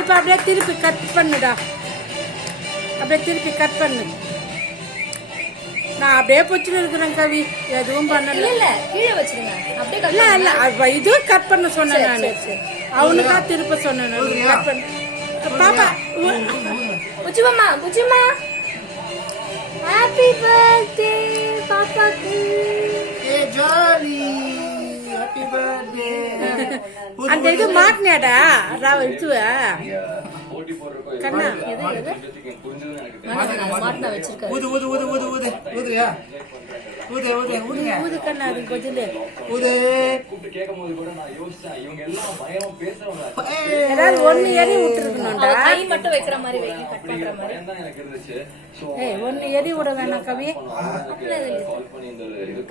இப்போ அப்படியே திருப்பி கட் பண்ணுடா. அப்படியே திருப்பி கட் பண்ணு. நான் அப்படியே பிடிச்சிட்டு இருக்கிறேன் கவி, எதுவும் பண்ணல. இல்ல கீழே வச்சிருங்க. அப்படியே இல்ல இல்ல இதுவும் கட் பண்ண சொன்னேன் நானு. அவனுக்கா திருப்ப சொன்னேன் கட் பண்ண. பாப்பா புச்சுமா புச்சுமா ஹாப்பி பர்த்டே பாப்பாக்கு. ஏ ஜாலி ஹாப்பி பர்த்டே. அந்த இது மாட்டினியாடா ராவ இதுவ கண்ணா மாட்டினா வச்சிருக்காரு. ஊது ஊது ஊது ஊது ஊது ஊதுயா ஊது ஊது ஊதுங்க ஊது கண்ணா அது கொஞ்சம் ஊது. ஏதாவது ஒண்ணு எரி விட்டுருக்கணும்டா. கை மட்டும் வைக்கிற மாதிரி வைங்க, கட் பண்ற மாதிரி. ஒண்ணு எரி விட வேணாம் கவி.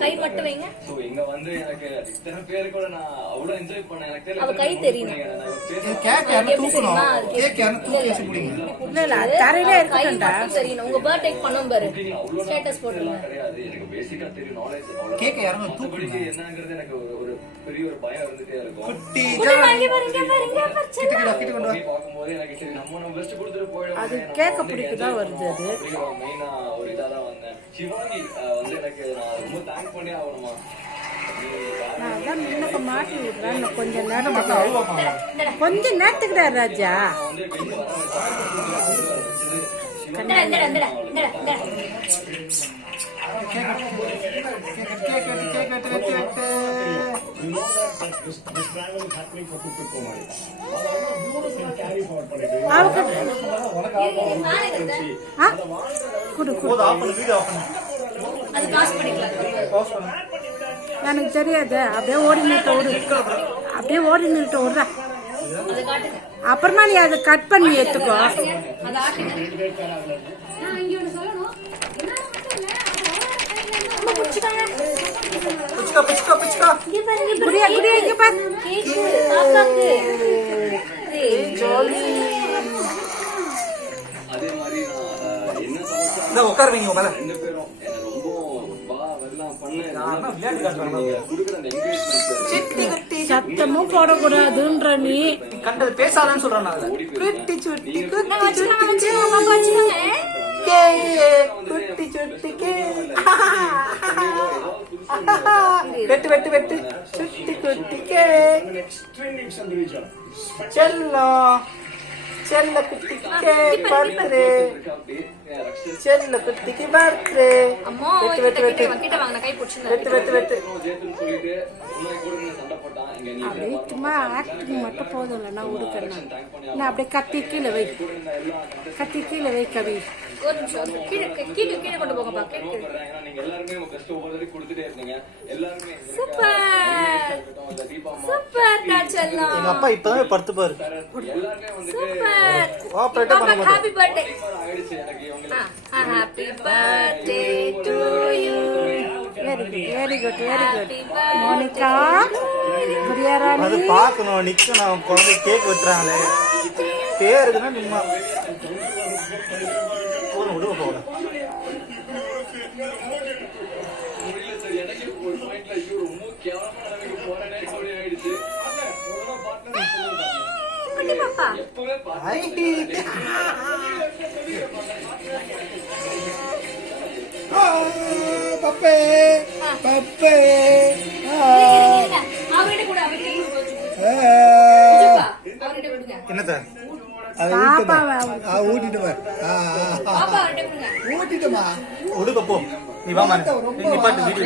கை மட்டும் வைங்க. இங்க வந்து எனக்கு இத்தனை பேரு கூட நான் அவ்வளவு என்ஜாய் பண்ணேன். எனக்கு தெரியல அவ கை தெரியணும். கேக் யாரும் தூக்கணும். கேக் யாரும் தூக்கி வச்சு முடிங்க. இல்ல இல்ல தரையில கை இருக்கட்டும்டா. மட்டும் தெரியணும். உங்க பர்த்டேக்கு பண்ணோம் பாரு, ஸ்டேட்டஸ் போட்டுருங்க. கிடையாது. எனக்கு பேசிக்கா தெரியும் நாலேஜ். கேக் யாரும் தூக்கணும். என்னங்கிறது எனக்கு ஒரு பெரிய ஒரு பயம் இருந்துட்டே இருக்கும். குட்டி வாங்கி பாருங்க பாருங்க கிட்ட கொண்டு வா. பாக்கும்போது எனக்கு சரி நம்ம பெஸ்ட் கொடுத்துட்டு போயிடும். அது கேக்க பிடிக்குதான் வருது. அது மெயினா ஒரு இதாதான் வந்தேன். சிவானி வந்து எனக்கு நான் ரொம்ப தேங்க் பண்ணி ஆகணுமா. நான் அதான் முன்னக்க மாட்டி விடுறேன். இன்னும் கொஞ்ச நேரத்துக்கு கொஞ்ச நேரத்துக்குடா ராஜா. குடு குடு. அது பாஸ் பண்ணிக்கலாம். எனக்கு தெரியாது. அப்படியே ஓடி நிறுத்த ஓடு. அப்படியே ஓடி நிறுத்த ஓடுறா. அதை காட்டுங்க. அப்புறமா நீ அதை கட் பண்ணி எடுத்துக்கோ. அதை ஆட்டுங்க. பிச்சுக்கா பிச்சுக்கா பிச்சுக்கா. குடியா குடியா இங்க பாரு. கேக்கு பாப்பாக்கு. ஜாலி. அதே மாதிரி நான் என்ன சமஸ்தா இந்த உட்காருவீங்க மேல. ரெண்டு பேரும் என்ன ரொம்ப எல்லாம் பண்ண விளையாட்டு காட்டுறாங்க. கொடுக்குற அந்த என்கரேஜ்மெண்ட் சத்தமும் போடக்கூடாதுன்ற நீ கண்டது பேசாதன்னு சொல்றேன் நான். குட்டி சுட்டி குட்டி சுட்டி குட்டி சுட்டி கே. வெட்டு வெட்டு வெட்டு சுட்டி குட்டி கே. செல்லம் செல்ல குட்டிக்கு பர்த்டே. செல்ல குட்டிக்கு பர்த்டே. அம்மா வெட்டு வெட்டு வெட்டு கிட்ட வாங்க, கை பிடிச்சிங்க. வெட்டு வெட்டு வெட்டு. அப்படியே சும்மா ஆக்டிங் மட்டும் போதும். இல்லைன்னா உடுக்கணும். நான் அப்படியே கத்தி கீழே வை. கத்தி கீழே வை கவி. ஒரு நிமிஷம் கீழே கீழே கீழே கொண்டு போங்கப்பா. சூப்பர் சூப்பர் டாச்சல்லாம். எங்க அப்பா இப்பதான் படுத்து பாரு. சூப்பர் ஆபரேட் பண்ண. Happy birthday. Happy birthday to you. Very good very good very good. Monica Priyarani. அது பாக்கணும் நிக்கணும். குழந்தை கேக் வெட்டுறாங்களே பேருக்குன்னா நிம்மா போதும் விடுவ போகணும். பப்பே பப்பே. என்னத்த ஊட்டிட்டுமா உடுக்க போ. நீ வாமா நீ பாட்டு வீடியோ